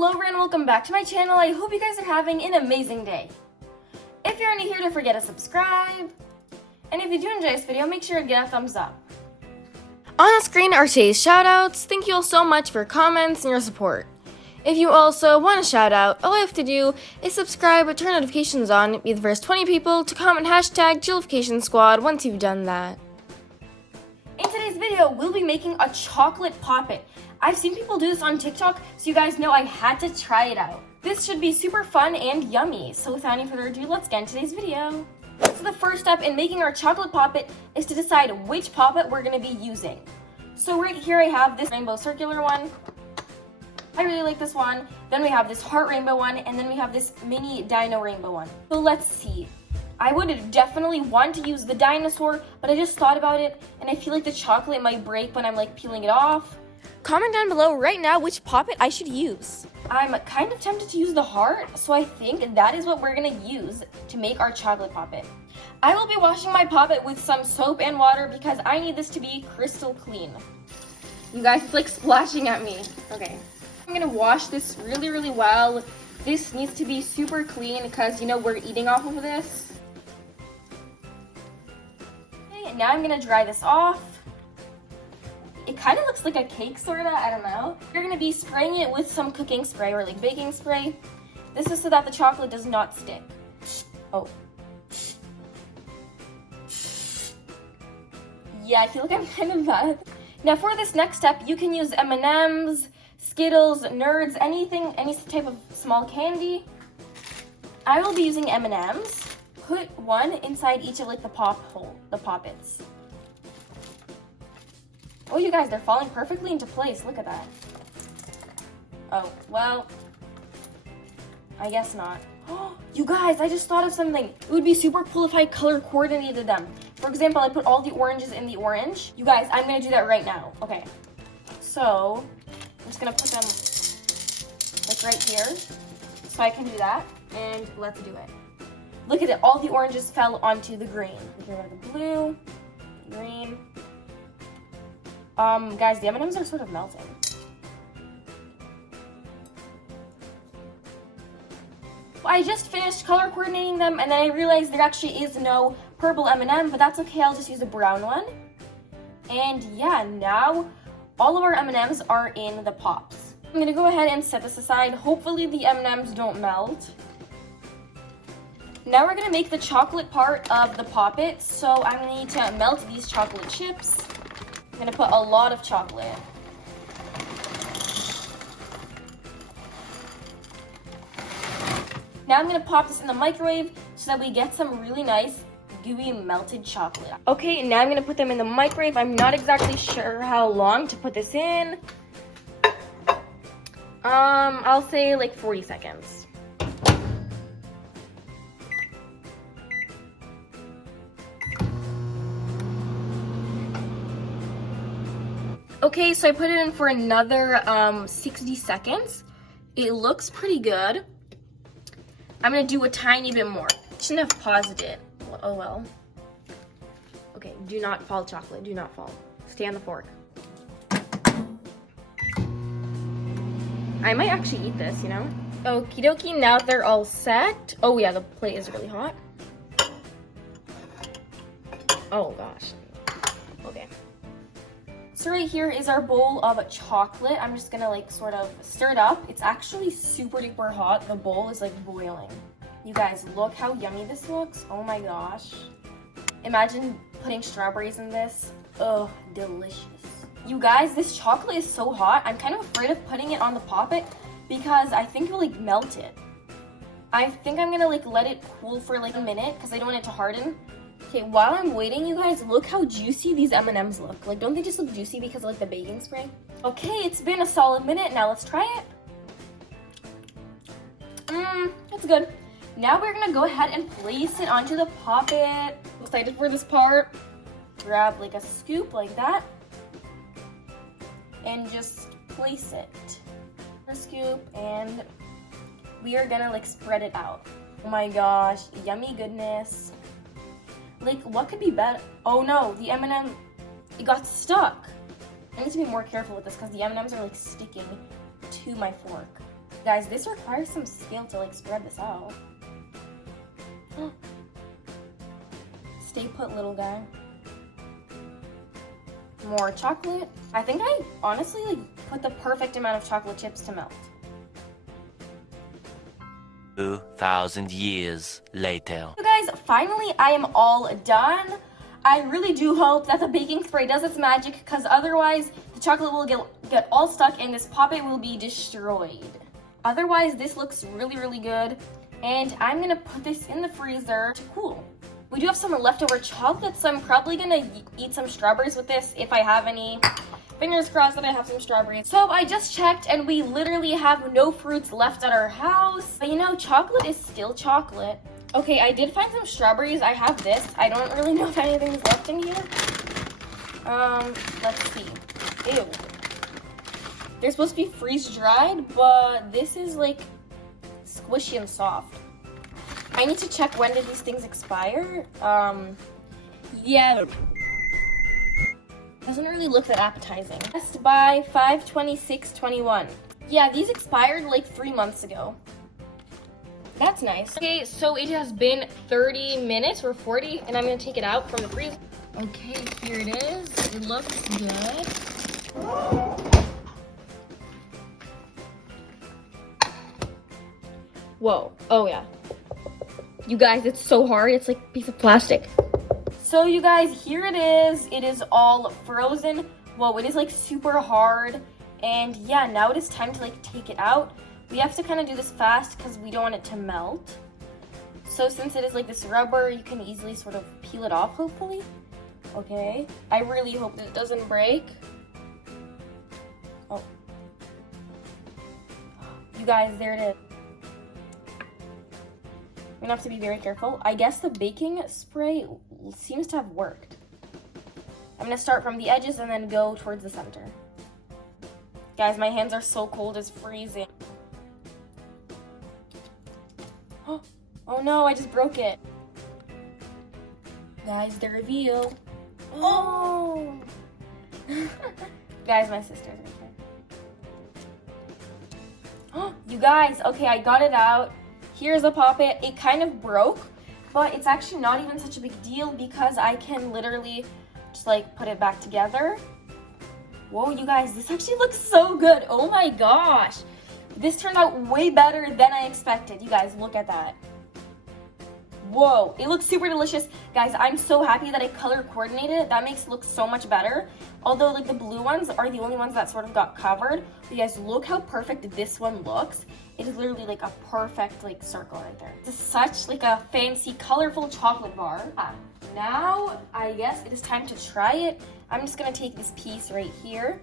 Hello everyone, welcome back to my channel. I hope you guys are having an amazing day. If you're new here, don't forget to subscribe. And if you do enjoy this video, make sure to give it a thumbs up. On the screen are today's shoutouts. Thank you all so much for your comments and your support. If you also want a shout out, all you have to do is subscribe, turn notifications on, be the first 20 people to comment hashtag Chillification Squad once you've done that. In today's video, we'll be making a chocolate poppet. I've seen people do this on TikTok, so you guys know I had to try it out. This should be super fun and yummy, so without any further ado, let's get into today's video. So the first step in making our chocolate poppet is to decide which poppet we're going to be using. So right here I have this rainbow circular one. I really like this one. Then we have this heart rainbow one, and then we have this mini dino rainbow one. So let's see. I would definitely want to use the dinosaur, but I just thought about it, and I feel like the chocolate might break when I'm like peeling it off. Comment down below right now which poppet I should use. I'm kind of tempted to use the heart, so I think that is what we're gonna use to make our chocolate poppet. I will be washing my poppet with some soap and water because I need this to be crystal clean. You guys, it's like splashing at me. Okay. I'm gonna wash this really well. This needs to be super clean because, you know, we're eating off of this. Okay, now I'm gonna dry this off. It kind of looks like a cake, sorta, I don't know. You're gonna be spraying it with some cooking spray or like baking spray. This is so that the chocolate does not stick. Oh. Yeah, I feel like I'm kind of bad. Now for this next step, you can use M&ms, Skittles, Nerds, anything, any type of small candy. I will be using M&ms. Put one inside each of like the poppets. Oh, you guys, they're falling perfectly into place. Look at that. Oh, well, I guess not. Oh, you guys, I just thought of something. It would be super cool if I color coordinated them. For example, I put all the oranges in the orange. You guys, I'm gonna do that right now. Okay, so I'm just gonna put them like right here so I can do that, and let's do it. Look at it, all the oranges fell onto the green. Here we have the blue, green. Guys, the M&ms are sort of melting. I just finished color coordinating them, and then I realized there actually is no purple M&M, but that's okay, I'll just use a brown one. And yeah, now all of our M&Ms are in the pops. I'm gonna go ahead and set this aside. Hopefully the M&Ms don't melt. Now we're gonna make the chocolate part of the poppet, so I'm gonna need to melt these chocolate chips. I'm gonna put a lot of chocolate. Now I'm gonna pop this in the microwave so that we get some really nice gooey melted chocolate. Okay, now I'm gonna put them in the microwave. I'm not exactly sure how long to put this in. I'll say like 40 seconds. Okay, so I put it in for another 60 seconds. It looks pretty good. I'm gonna do a tiny bit more. Shouldn't have paused it. Oh well. Okay, do not fall, chocolate, do not fall. Stay on the fork. I might actually eat this, you know? Okie dokie, now they're all set. Oh yeah, the plate is really hot. Oh gosh. Okay. So right here is our bowl of chocolate. I'm just gonna like sort of stir it up. It's actually super duper hot. The bowl is like boiling. You guys, look how yummy this looks. Oh my gosh. Imagine putting strawberries in this. Oh, delicious. You guys, this chocolate is so hot. I'm kind of afraid of putting it on the poppet because I think it will like melt it. I think I'm gonna like let it cool for like a minute because I don't want it to harden. Okay, while I'm waiting, you guys, look how juicy these M&Ms look. Like, don't they just look juicy because of like the baking spray? Okay, it's been a solid minute. Now let's try it. That's good. Now we're gonna go ahead and place it onto the poppet. Excited for this part. Grab like a scoop like that. And just place it. A scoop, and we are gonna like spread it out. Oh my gosh, yummy goodness. Like, what could be better? Oh no, the M&M, it got stuck. I need to be more careful with this because the M&Ms are like sticking to my fork. Guys, this requires some skill to like spread this out. Stay put, little guy. More chocolate. I think I honestly like put the perfect amount of chocolate chips to melt. 2,000 years later. So guys, finally I am all done. I really do hope that the baking spray does its magic, because otherwise the chocolate will get all stuck and this Poppet will be destroyed. Otherwise, this looks really good, and I'm gonna put this in the freezer to cool. We do have some leftover chocolate, so I'm probably gonna eat some strawberries with this if I have any. Fingers crossed that I have some strawberries. So I just checked, and we literally have no fruits left at our house. But you know, chocolate is still chocolate. Okay, I did find some strawberries. I have this. I don't really know if anything's left in here. Let's see. Ew. They're supposed to be freeze-dried, but this is like squishy and soft. I need to check when did these things expire. Yeah. Doesn't really look that appetizing. Best by 5/26/21. Yeah, these expired like 3 months ago. That's nice. Okay, so it has been 30 minutes or 40, and I'm gonna take it out from the freezer. Okay, here it is. It looks good. Whoa, oh yeah. You guys, it's so hard. It's like a piece of plastic. So you guys, here it is. It is all frozen. Whoa, it is like super hard. And yeah, now it is time to like take it out. We have to kind of do this fast because we don't want it to melt. So since it is like this rubber, you can easily sort of peel it off, hopefully. Okay, I really hope that it doesn't break. Oh. You guys, there it is. I'm gonna have to be very careful. I guess the baking spray seems to have worked. I'm gonna start from the edges and then go towards the center. Guys, my hands are so cold, it's freezing. Oh no, I just broke it. Guys, the reveal. Oh! Guys, my sister's right here. You guys, okay, I got it out. Here's a Poppet. It kind of broke, but it's actually not even such a big deal because I can literally just like put it back together. Whoa, you guys, this actually looks so good. Oh my gosh. This turned out way better than I expected. You guys, look at that. Whoa, it looks super delicious. Guys, I'm so happy that I color coordinated it. That makes it look so much better. Although like the blue ones are the only ones that sort of got covered. But you guys, look how perfect this one looks. It is literally like a perfect like circle right there. It's such like a fancy, colorful chocolate bar. Now, I guess it is time to try it. I'm just gonna take this piece right here.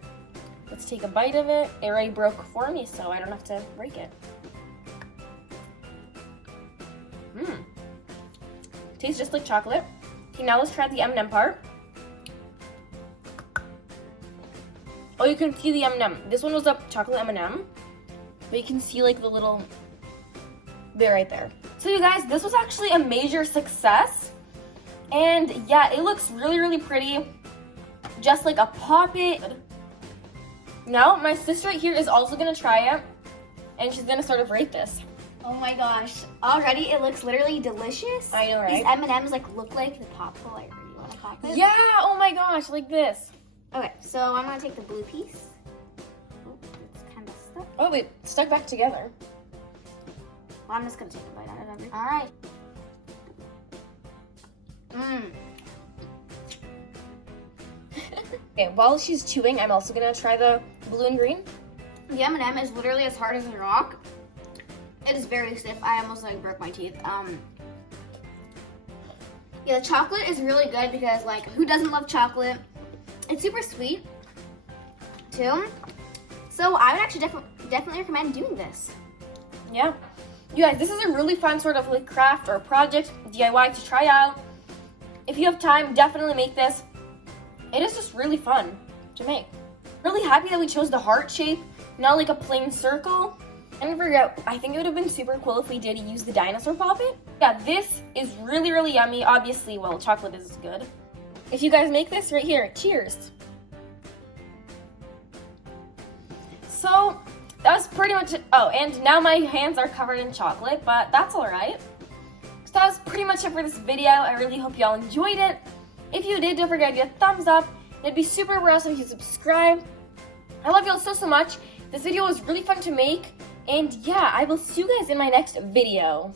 Let's take a bite of it. It already broke for me, so I don't have to break it. Tastes just like chocolate. Okay, now let's try the M&M part. Oh, you can see the M&M. This one was a chocolate M&M. But you can see like the little bit right there. So you guys, this was actually a major success. And yeah, it looks really pretty. Just like a Poppet. Now, my sister right here is also gonna try it. And she's gonna sort of rate this. Oh my gosh. Already it looks literally delicious. I know, right? These M&Ms like look like the popsicle. I really want to pop it. Yeah, oh my gosh, like this. Okay, so I'm gonna take the blue piece. Oh, it's kind of stuck. Oh wait, stuck back together. Well, I'm just gonna take a bite out of everything. All right. Okay, while she's chewing, I'm also gonna try the blue and green. The M&M is literally as hard as a rock. It is very stiff. I almost like broke my teeth. Yeah, the chocolate is really good because like who doesn't love chocolate? It's super sweet too. So I would actually definitely recommend doing this. Yeah. You guys, this is a really fun sort of like craft or project, DIY to try out. If you have time, definitely make this. It is just really fun to make. Really happy that we chose the heart shape, not like a plain circle. And forget, I think it would have been super cool if we did use the dinosaur Poppet. Yeah, this is really yummy. Obviously, well, chocolate is good. If you guys make this right here, cheers. So, that was pretty much it. Oh, and now my hands are covered in chocolate, but that's alright. So that was pretty much it for this video. I really hope y'all enjoyed it. If you did, don't forget to give a thumbs up. It'd be super awesome if you subscribe. I love y'all so much. This video was really fun to make. And yeah, I will see you guys in my next video.